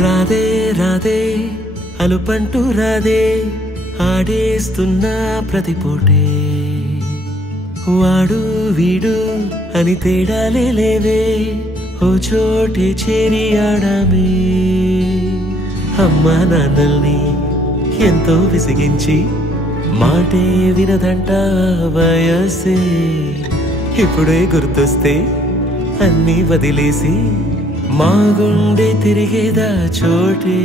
రాధే రాధే అలుపంటూ రాధే ఆడేస్తున్నా ప్రతి పూటే వాడు వీడు అని తేడాలే లేవే ఓ చోటే చేరి ఆడామే అమ్మా నాన్నల్ని ఎంతో విసిగించి మాటే వినదంట వయసే ఇప్పుడే గుర్తొస్తే అన్నీ వదిలేసి మా గుండె తిరిగేదా చోటే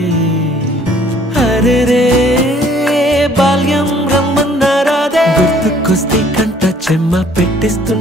అరే రే బాల్యం రమ్మన్నారాదే గుర్తుకొస్తే కంట చెమ్మ పెట్టిస్తున్నా